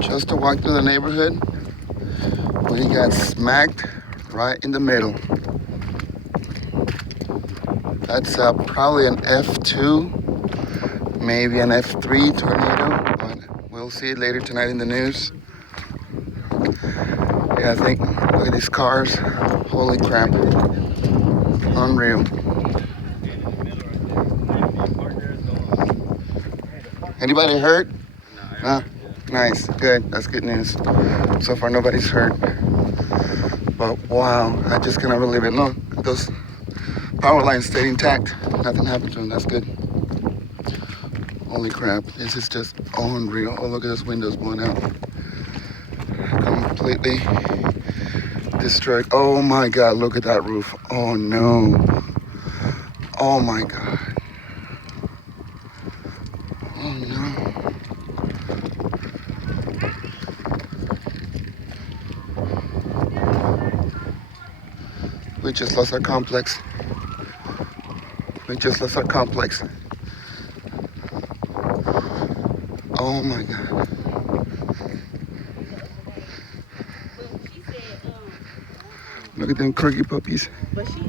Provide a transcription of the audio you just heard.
Just to walk through the neighborhood, we got smacked right in the middle. That's probably an F2, maybe an F3 tornado, but we'll see it later tonight in the news. Yeah, I think, look at these cars. Holy crap. Unreal. Anybody hurt? No? Nice, good, that's good news. So far nobody's hurt. But wow, I just cannot believe it. Look, those power lines stayed intact. Nothing happened to them, that's good. Holy crap, this is just unreal. Oh, look at those windows blown out. Completely destroyed. Oh my God, look at that roof. Oh no. Oh my God. Oh no. We just lost our complex. We just lost our complex. Oh my God. Look at them corgi puppies. But she